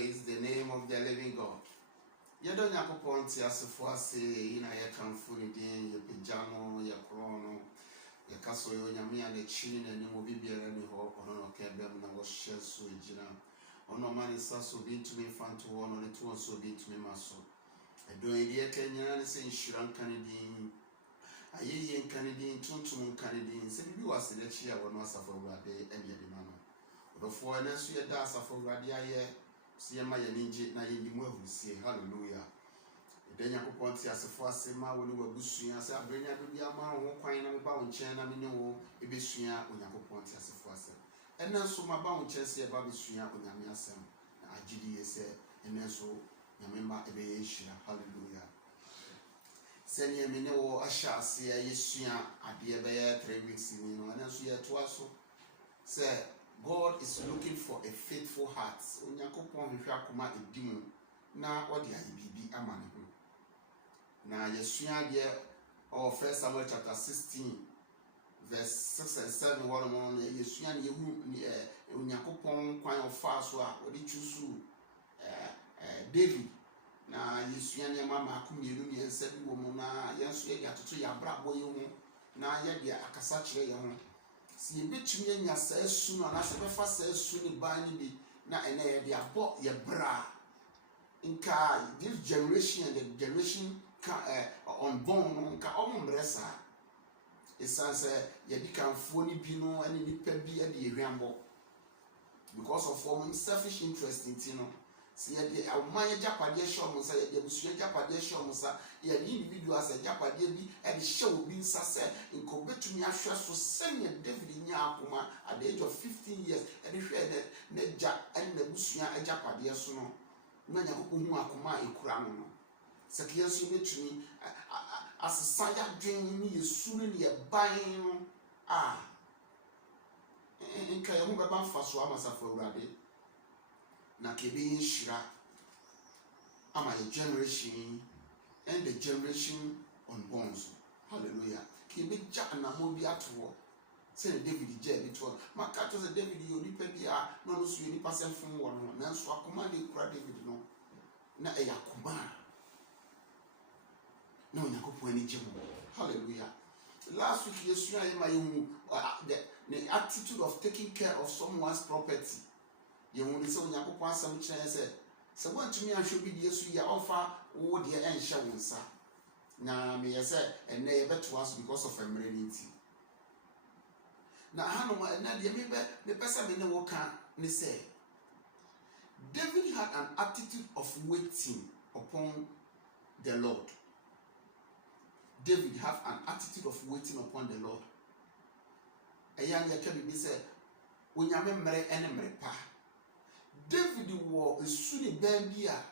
Praise the name of the living God. Yɛdɔ Nyankopɔn te asefo ase yi na yɛkamfo ne din yɛpagya no yɛkorɔ no yɛka so yɛ onyame a n'akyi ne n'anim obi biara ni hɔ ɔno na ɔka bɛm na wɔhyɛ so gyina ɔno ɔma ne nsa so obi ntumi mfa nto hɔ no ne to so obi ntumi ma so ɛdɔn yi deɛ ɛka nyinaa ne sɛ nhyira nka ne din ayɛyie nka ne din tuntum nka ne din sɛ bibi wɔ ase n'akyi a wɔno asafo awurade ɛne yɛde ma no ɔdɔfoɔ ɛno nso yɛda asafo awurade ayɛ Siyama yaninje na yendimu ahusie. Hallelujah. Ede Nyankopɔn te asefo ase ma wo ne wabusua sɛ abrenya do bia ma wo kwan na me ba wo nkyɛn na me ne wo ebesua Onyankopɔn te asefo ase. Ɛna nso ma ba wo nkyɛn sɛ eba besua onyame asɛm na agidi ye sɛ ɛna nso nyame ma ebe ye hyira. Hallelujah. Sɛ ne me ne wo ahyɛ ase yesua adeɛ bɛyɛ 3 weeks ni no ɛna nso yɛ to aso sɛ God is looking for a faithful heart. Onyankopɔn hwehwɛ akoma edimu na ɔde ayi bibi ama ne ho. Na yesua deɛ of 1 Samuel chapter 16 verse 6 and 7 wɔ no yesua ne yehu Onyankopɔn kwan ɔfa so a ɔde chusu David na yesua ne ma maako mienu miɛnsa bi wɔ mu na yɛnso yɛ atoto yɛ abrabɔ yɛ ho na yɛ de akasa kyerɛ yɛ ho. Si yebetumi anya saa su no na se befa saa su ni ban ni bi na ene ye de abo ye bra nka this generation and the generation unborn no nka omumbresa esanse ye di kanfo ni bi no ene nipa bi e de ehwanbo because of form selfish interest in no si ye de amanye japade show mo sa ye de busu japade show mo sa ye de individuals japade bi e de show bi nsa se nko betumi ahwe so senya David nya akoma at the age of 15 years e de hwe na ja en na busua japade so no na Nyankopɔ hu akoma ekura no se ke yesu betumi asesa ya dwen ni yesu ne ye ban no nka ye hu beba mfa so amasafo awurade na kebe nhyira ama your generation and the generation unborn. Hallelujah. Kebe ja na mo bi ato say David je bi to maka to say David yo nipa bi a no so yo nipa sem fon wo no na so akoma de kura David no na e yakoma na Onyankopɔn ani gye mo. Hallelujah. Last week yesu ayi ma yehu the attitude of taking care of someone's property. Ye woni se Onyankopɔn asɛm kyerɛ sɛ wantumi ahwɛ bi de yesu ya ofa wo de enhye wo nsa na me ye sɛ enne ye beto aso because of emergency na hanom enne de me pesa me ne wo ka ne sɛ David had an attitude of waiting upon the Lord. David have an attitude of waiting upon the Lord. Eya ne ka bi sɛ onyame mmere ene mmere pa. David wo esuni baabi a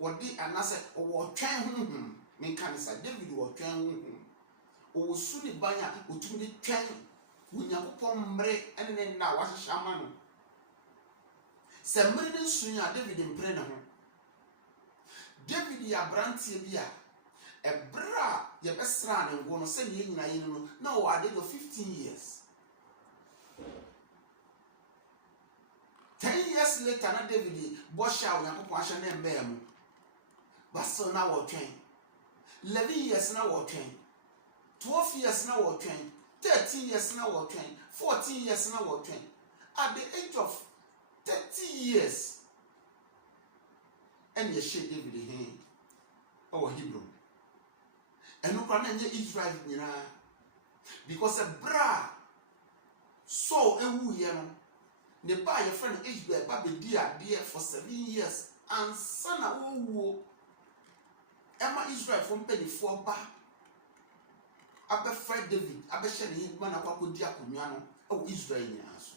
wodi anase wo twen honhom menka ne sa David wo twen honhom wo suni banya otumi twen Onyankopɔn mmere ene ne na wahyehyɛ ama no se mmere ne suni a David mpre ne ho. David ya brantie bi a ebra ye besra ne ngo no se ne nyina yin no na wo ade go 15 years. 10 years later na David bosha Onyankopɔn ahye ne mba mu baso na wo twen 11 years na wo twen 12 years na wo twen 13 years na wo twen 14 years na wo twen at the age of 30 years and ye she David he Hebrew eno kwa na nye Israel nyina because a bra so ewu ye no ne ba your friend Israel ba be di ade for 7 years and sana owo ema Israel from penifo ba abe Fred David abe hye ne ma na kwakodi akonwa no Israel nyina so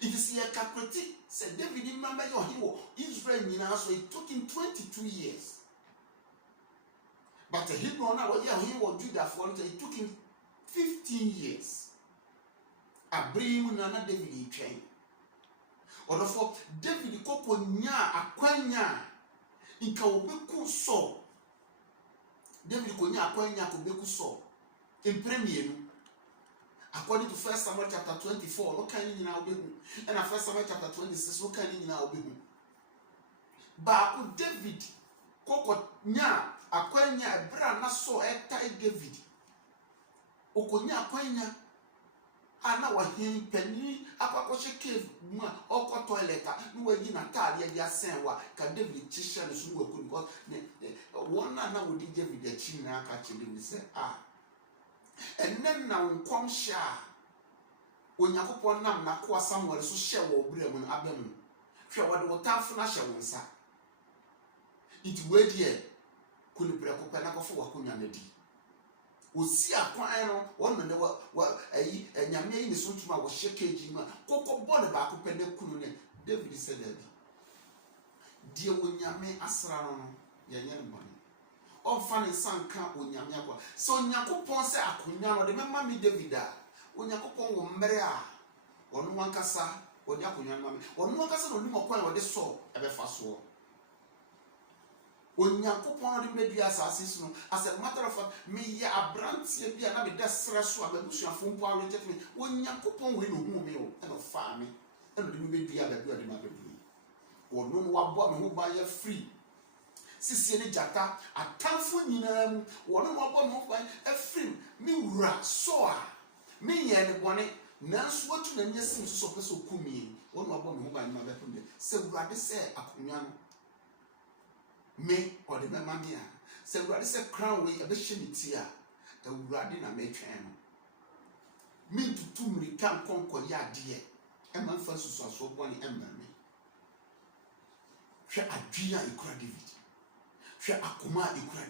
it is here calculate say David remember your hero Israel nyina so it took him 22 years but he no na he was Judah for it took him 15 years. Abraham na David twen odofo David koko nya akwanya nka obeku so David ko nya akwanya ko beku so empremienu According to 1 Samuel chapter 24, look at it now, and 1 Samuel chapter 26, look at it now. But David, Coco Nya, Aquania, Brana so tie David. Okonya Aquania, Anna was him penny, Aquacoche cave, or toilet, no way in a car, yet ya send what can David Chishan is who could go. One now would David the China catching him, say, ah. And then now come share when you upon nam na kwa somewhere so share wo brem no abem hwe wode wo tafo na hye wonsa it we die kunu preko pe na kofo wakonya na di osi akwan no won ne wa ayi anyame yi ne so tuma wo hye keji ma kokko bone ba ko pe na kunu ne David said that die wonyame asra no ye nye no o fa ne sanka onyame akwa so nyakopon se akonya no de mema mi David a onyakopon wo mmere a ono wankasa odi akonya no mame ono wankasa no nimo kwan wode so ebefa so onyakopon de medua asase no as a matter of fact me ya abrantie bia na me desra so ababusuafo mpo awrete me onyakopon we no hu me o e no fa me e no de me medua babua de ma babua ono no wabo me ho ba ya free sisi ne jata atamfo nyina mu wono wabo no kwan afrim me wura so a me ye ne bone nanso watu na nyasim so peso kumie wono wabo me ho ba ma bepem de se wurade se akonwa no me ode me mamia se wurade se crown we ebe hye a wurade na me twen no me tutu mrika konko ya de e ma fa susu aso bone emma me hwe adwia ikura David hwe akoma ikura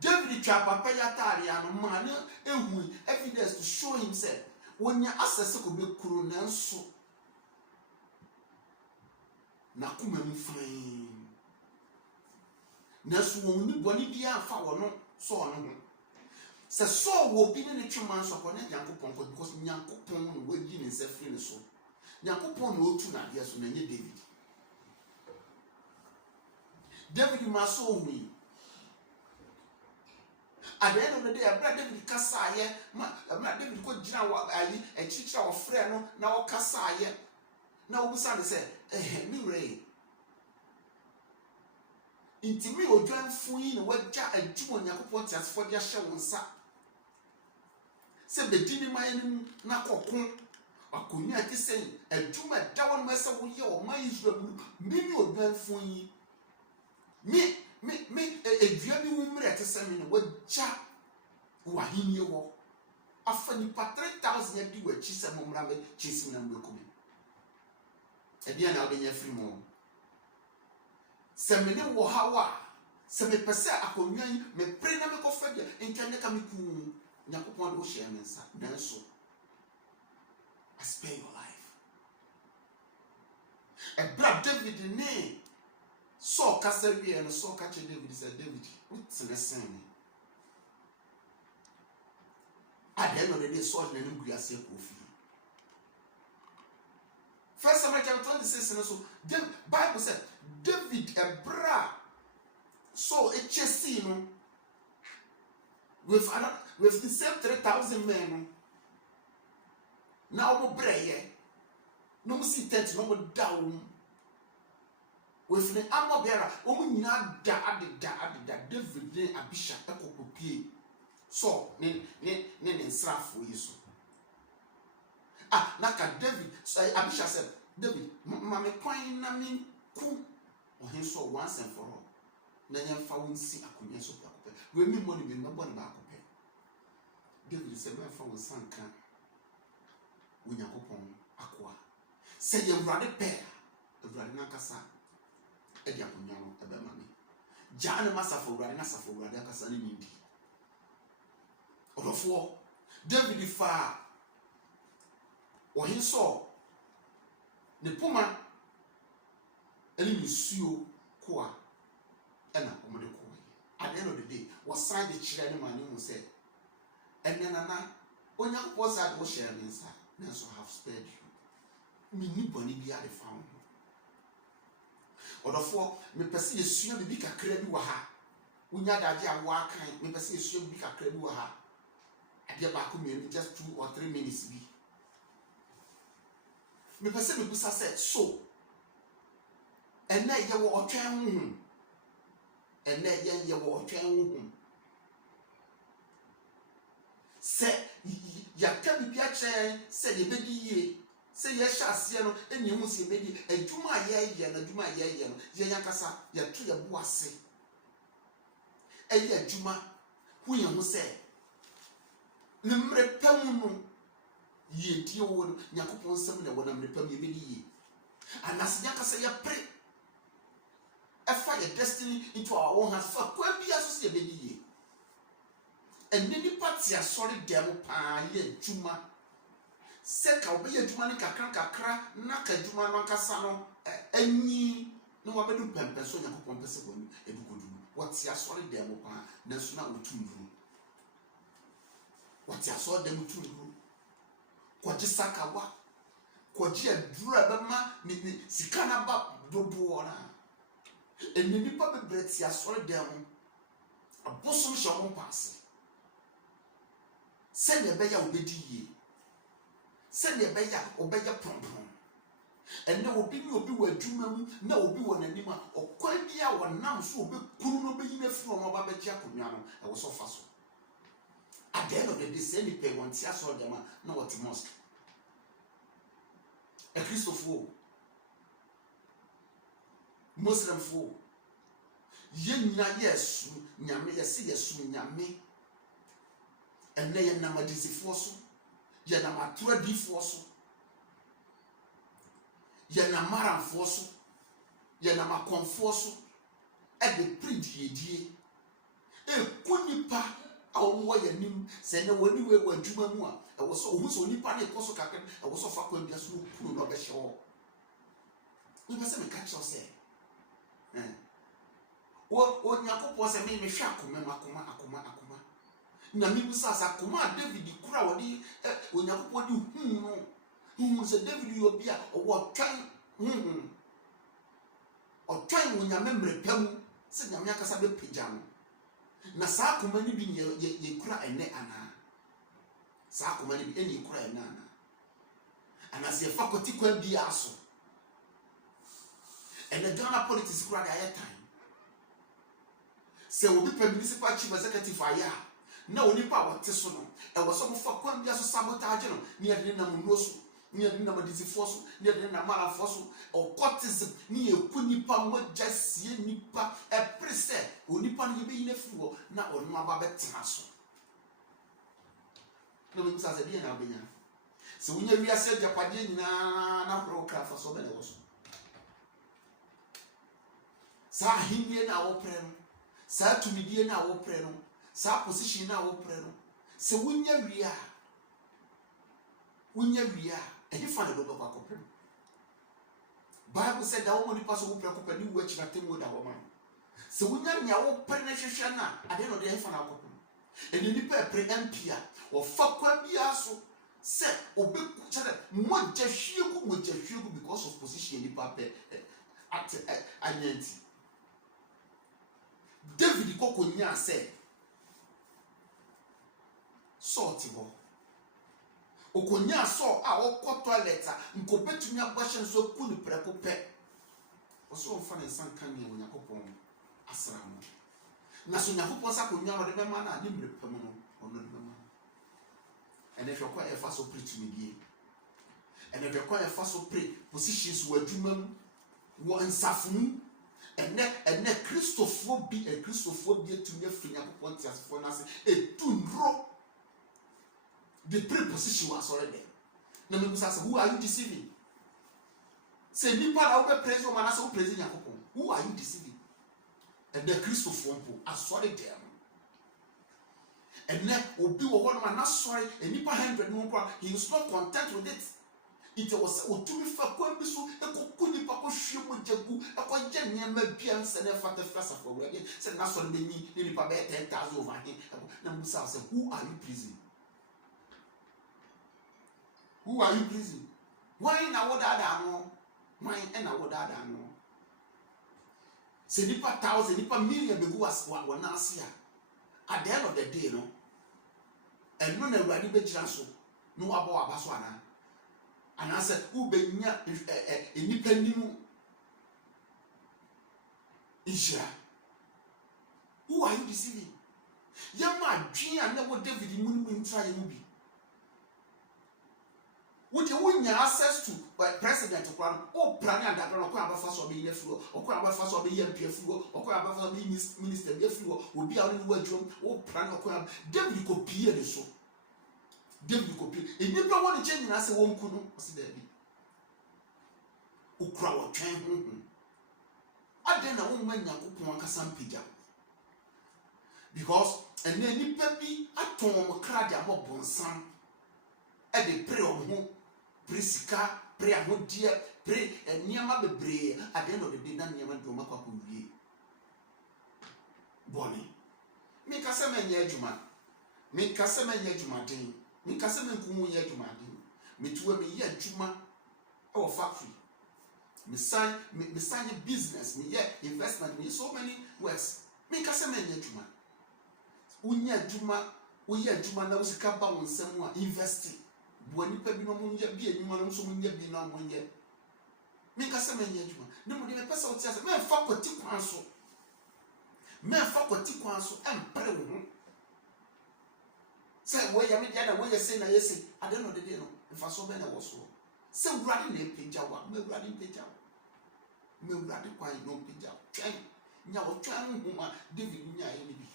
David twa papa ya tare ano ma na ehu evidence to show himself wonya access ko be kuro nanso na kuma mu fan naso won ni boni bia fa wono so ono ho se so wo bi ne twema so ko ne Yankopon ko because Yankopon no wagi ne sefri ne so Yankopon no otu na dia so na nye David maso wi at the end of the day abra David kasaye abra David ko jira wa ayi echichira wo frɛ no na wo kasaye na wo busa ne sɛ mi re intimi odwanfo yi na wagya adwuma Yakopon tiasefo de ahye wo nsa sɛ bedini mayenim na kokon akonya ti sɛ adwuma da won ma sɛ wo ye o ma Israel mi odwanfo yi me edua bi wumre te se me no wagya wahenie wo afani pa 3000 ya di wachi se momra me chisi na mbeko me e bia na odenya free mo se me ne wo hawa se me pese akonwa yi me pre na me kofa dia entwane ka me ku Yakopon do hye me nsa nanso I spare your life e bra David ne so kasa wie no so ka che David said David what's the same at the end of the day so na ngu ase kofi 1 Samuel chapter 26 no so the Bible said David ebra so echesi no with the same 3000 men now mo breye no mo si tent no mo down with the armor bearer, nyina da David ne Abisha ekopopie so ne nsrafo yi so naka David so Abisha said David mame kwan na me ku ohen so once and for all na nyamfa wonsi akonya so prakope we mi mo ne be mabo ne ba akope David said me fa wonsanka Yakopon akoa say ye wrade pair wrade na kasa edi akonya no ebe mame jana masafo wrade na safo wrade akasa ne ndi odofo David fa ohin so ne puma eli misuo koa ena omode koa at the end of the day was signed the children man who said and then na Onyankopon said wo share me nsa nanso have spared you me ni boni bia de found odofo me pese yesua bibi kakra bi wa ha unya daje awo akan me pese yesua bibi kakra bi wa ha adeɛ baako mmienu just 2 or 3 minutes bi me pese me busa sɛ so ɛnɛ yɛ wɔ ɔtwɛn honhom ɛnɛ yɛ wɔ ɔtwɛn honhom sɛ yɛka bibi akyerɛ sɛ yɛbɛdi yie sɛ yɛhyɛ aseɛ no ɛnyɛ hu sɛ yɛbɛdi adwuma a yɛyɛ no yɛn ankasa yɛto yɛbo ase ɛyɛ adwuma hu yɛn ho sɛ ne mmerɛ pa mu no yɛdie wɔ no Nyankopɔn nsɛm na wɔ na mmerɛ pa mu yɛbɛdi yie anase yɛnkasa yɛpere ɛfa yɛ destiny into our own hands fa kwa bia so sɛ yɛbɛdi yie ɛne nipa te asɔre dɛm paa yɛ adwuma sɛ ka wobɛyɛ adwuma no kakra na ka adwuma no ankasa no anyi na wabɛdu pɛmpɛ so Nyankopɔn pɛ sɛ wɔn edukodu wɔte asɔre dɛm paa nanso na wɔtu nduru wɔte asɔre dɛm tu nduru kɔgye sakawa kɔgye aduru a bɛma ne sika na ba dodoɔ na ɛne nipa bebree te asɔre dɛm abosom hyɛ wɔn paase sɛnea ɛbɛyɛ a wobɛdi yie sɛnea ɛbɛyɛ a wobɛyɛ pɔmpɔn ɛnɛ obi ne obi wɔ adwuma mu na obi wɔ n'anim a ɔkwan bi a wɔnam so obɛkuru no bɛyi n'afiri wɔn ɔba bɛgye akonnwa no ɛwɔ so fa so at the end of the day sɛ nipa wɔn te asɔre dɛm a na wɔte mosque Christopher Muslimfo yɛn nyina yɛsu nyame yɛse yɛsu nyame ɛnɛ yɛ nam adisifoɔ so yɛ nam atoradifoɔ so yɛ nam maramfoɔ so yɛ nam akɔnfoɔ so ɛde pridie ɛku nipa a wɔwɔ yɛ nim sɛ ne wɔni wɔ adwuma mu a ɛwɔ so ohun sɛ onipa ne kɔ so kakra ɛwɔ so fa kwan bia so kuro no ɔbɛhyɛ hɔ nipa sɛ meka kyerɛw sɛ Onyankopɔn sɛ me hwɛ akoma na me busa sa akoma a David kura wɔde Onyankopɔn de hu sɛ David yɛ obi a ɔwɔ twɛn ɔtwɛn Onyame mmerɛ pa mu sɛ Nyame akasa bɛpagya no na saa akoma ne bi yɛ kura ɛnɛ ana saa akoma ne bi ɛne kura ɛnɛ ana anase yɛfa kɔti kwan bi aso ɛnɛ Ghana politics kura de ayɛ time sɛ obi pɛ municipal chief executive ayɛ na onipa a wɔte so no ɛwɔ sɛ mofa kwan bi aso sabotage no ne yɛde nam no so ne yɛde nam adisifoɔ so ne yɛde nam malafoɔ so ɔkɔtism ne yɛku nipa mogya sie nipa ɛpere sɛ onipa no yɛbɛyi no afiri hɔ na ɔno aba bɛtena so na mɛbusa sɛ deɛ na wobɛnya sɛ wonya wiase agyapadeɛ nyinaa na ahorɛ wo kra fa so ɔbɛne wɔ so saa ahennie na wɔprɛ no saa tumidie na wɔprɛ no saa position na wɔprɛ no sɛ wonya wie a ɛde fa ne dɔbɔ akɔpɛ Bible said da wo nipa so wo prɛ kɔpɛ ne wo akyira tem wo da wo ma sɛ wonya nya wo pɛ ne hwehwɛ na ade no de ɛfa na akɔpɛ ɛne nipa ɛpre MP a wɔfa kwa bia so sɛ obeku kyerɛ mogya hwiegu because of position nipa pɛ at anyanti David kokonya sɛ salt ho okonya so a wokɔ toilet a nkobetumi abɔhyɛ so ku ne prɛko pɛ ɔso ɔfa ne nsan kan ne Onyankopɔn asra mo na so Onyankopɔn sa konya no de bɛma na ne mmerɛ pam no ɔno de bɛma ɛne hwɛ kɔ ɛfa so preach me die ɛne hwɛ kɔ ɛfa so pre positions wɔ adwuma mu wɔ nsafo mu ɛnɛ Kristofoɔ bi atumi afiri Nyankopɔn tiasefoɔ n'ase etu ndro the preposition was already. Na me busa say, who are you deceiving? Say nipa na wo praise o manase wo praise Nyankopɔn. Who are you deceiving? And the Kristofoɔ mpo asɔre dem. And then obi wo hɔ no ma na sɔre nipa 100 no nkwa he is not content with it. It was otumi fa kwan bi so ekoku nipa ko hwie mo jagu ekɔgye nyɛma bia nse na fata fasa for word say na sɔre benyi nipa bɛ 10,000 over him. Na me busa say, who are you pleasing? Who are you pleasing? Why na wo dada no? Why na wo dada no? Se nipa 1,000, nipa million begu was one ase a. At the end of the day no. ɛno na awurade bɛgyina so na wabɔ waba so anaa anaasɛ wobɛnya nnipa nim nhyira. Who are you deceiving? Yɛma adwene a na wɔ David mu no mu ntra yɛ mu bi. Wode wonya access to president kora no wopra ne adakra no ɔkɔ abafa so ɔbɛyi afiri hɔ, ɔkɔ abafa so ɔbɛyi MP afiri hɔ, ɔkɔ abafa so ɔbɛyi minister bi afiri hɔ, obi a ɔne no adwom wopra ne ɔkɔ David kɔpie ne so. David kɔpie nnipa wɔ ne kyɛn nyinaa sɛ wɔnku no ɔsi daabi okura wɔtwɛn honhom adɛn na wɔmma Nyankopɔn ankasa mpagya because ɛnɛ nnipa bi atɔn wɔn kra de abɔ bɔnsam ɛde pere wɔn ho pere sika pere ahodeɛ pere nneɛma bebree adɛn na ɔde na nneɛma de wɔn akɔ akɔwie bɔne mekasa mɛnyɛ adwuma mekasa mɛnyɛ adwumaden mekasa menkumu nyɛ adwumaden metuwa meyɛ adwuma ɛwɔ factory mesan business meyɛ investment meyɛ so many works mekasa mɛnyɛ adwuma wonya adwuma woyɛ adwuma na wosika ba wo nsɛm a invest bua nipa bi no mo nyɛ bi adwuma no so mo nyɛ bi na mo nyɛ mekasa mɛnyɛ adwuma ne mo de me pesa wo tia sɛ mɛmfa kwati kwan so ɛmpere wo ho sɛ wo yɛ me dia na wo yɛ sei na yɛ sei ade no dede no mfa so bɛ na wo so sɛ wurade na epagya wa ma wurade mpagya ma wurade kwan no mpagya twɛn nya wo twɛn ho ma David nya yɛ ne bi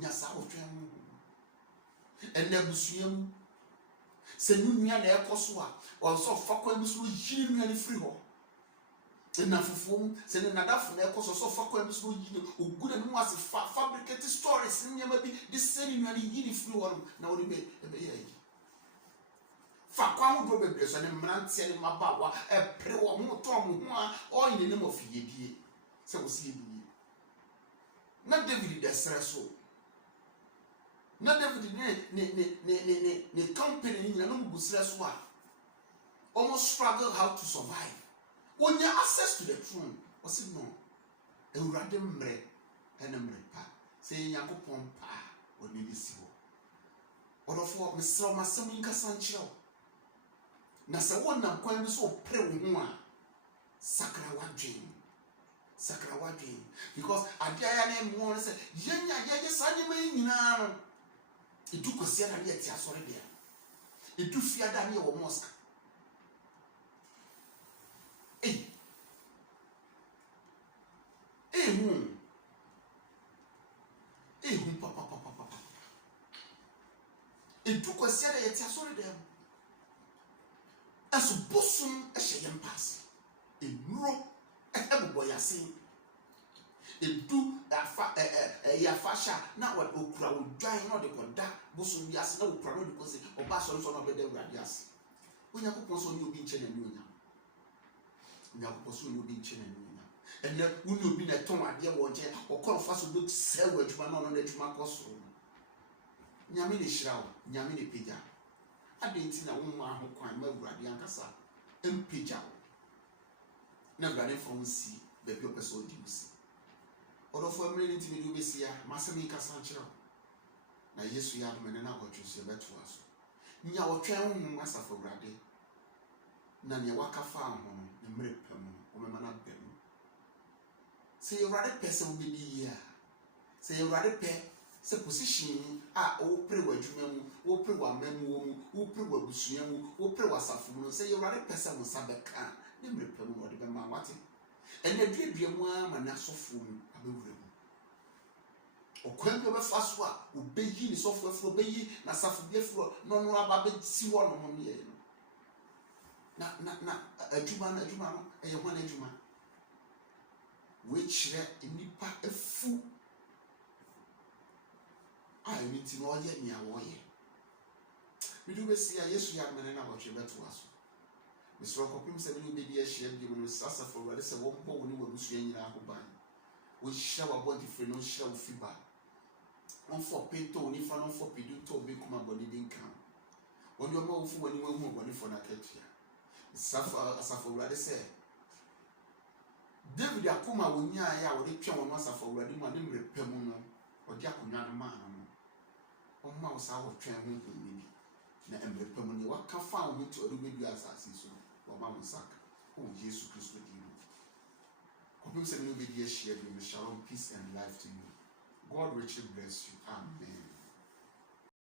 nya sa wo twɛn ho ɛna busua mu sɛ nua na ɛkɔ so a ɔsɔ fa kwan bi so yiri nua ne firi hɔ na fufuom sɛ ne nadafo na ɛkɔ so fa kwan bi so yiri ogu na mu ase fabricate stories ne nneɛma bi de sɛ nua ne yiri firi hɔ na wo de bɛ yɛ yi fa kwan ho do bebree so ne mmeranteɛ ne mabawa ɛpere wɔ mo tɔn mo ho a ɔyɛ ne nam afiyedie sɛ wo sie bi na David de srɛ so na David ne company ni nyina no mu srɛ so a almost struggle how to survive when you access to the throne ɔsi no awurade mmerɛ ɛna mmerɛ pa sɛ Nyankopɔn pa ɔne bi si hɔ ɔdɔfo mesrɛ ma sɛm nkasa nkyerɛ na sɛ wonam kwan bi so pere wo ho a sakra wadwen because adia ya na mo no sɛ yɛnyɛ saa nyema nyinaa no edu kosia na yɛ ti asɔre bia edu fia da ne wɔ mosque papa edu kosia da yɛ ti asɔre da aso bosom ɛhyɛ yɛn paase enuro ɛbobɔ yɛase edu afa yafasha na okura odwan na ɔde kɔda bosom bi ase na okura no de kɔse ɔba sɔre so na ɔbɛda awurade ase Onyankopɔn so ne obi nkyɛn na nuonya Onyankopɔn so ne obi nkyɛn na nuonya ɛnɛ wuni obi na tɔn adeɛ wɔ nkyɛn ɔkɔrɔ fa so do sɛ wɔ adwuma na ɔno na adwuma kɔ so nyame ne hyira wo nyame ne pagya adenti na wo ma ho kwan ma awurade ankasa empagya wo na awurade fa wo si baabi ɔpɛ sɛ ɔdi wo si ɔdɔfo amere ne ntimi de wobɛsi a masɛm nkasa nkyerɛ wo na Yesu yɛ adom ne na ɔtwe so yɛbɛtoa so nya wɔtwɛn ho asafo awurade na ne waka fa ho no ne mmerɛ pɛ mu ɔmɛma na bɛ mu sɛ awurade pɛ sɛ wobɛdi yie a sɛ awurade pɛ sɛ position a wopere wɔ adwuma mu wopere wɔ amamuo mu wopere wɔ abusua mu wopere wɔ asafo mu sɛ awurade pɛ sɛ wo nsa bɛka ne mmerɛ pɛ mu na ɔde bɛma wate ɛnɛ duadua mu ama ne asɔfoɔ mu abɛwura mu ɔkwan bi ɔbɛfa so a obɛyi ne sɔfo afuro obɛyi na asafo bi afuro na ɔno aba bɛsi hɔ no ho yɛ no na adwuma no ɛyɛ hɔ no adwuma wɔakyerɛ nnipa afu a ɛno nti na ɔyɛ nea wɔyɛ mede wobɛsi a Yesu yɛ amene na wɔtwe bɛtoa so mesrɛ kɔpem sɛ mene wobɛdi ahyia bio no asafo awurade sɛ wɔmbɔ wo ne wabusua nyinaa ho ban wɔhyira wabɔdefiri no ɔhyira wo fiba wɔmfɔ pento wo nifa no ɔmfɔ pedu tɔ wobɛkum abɔne bi nka wɔde ɔma wofo w'ani wahu abɔnefoɔ no akatua asafo awurade sɛ David akoma a wɔnyaeɛ a wɔde twa wɔn asafo awurade mu a ne mmerɛ pɛ mu no ɔde akonnwa no maa no ɔmma wo saa wɔtwɛn ho nhoni bi na mmerɛ pa mu ne waka fa wo ho nti ɔde wobɛdu asase so wɔma wo nsa ka wɔ Yesu Kristo din mu. Kɔpem sɛ ne wobɛdi ahyia bi mu. Shalom, peace and life to you. God richly bless you. Amen.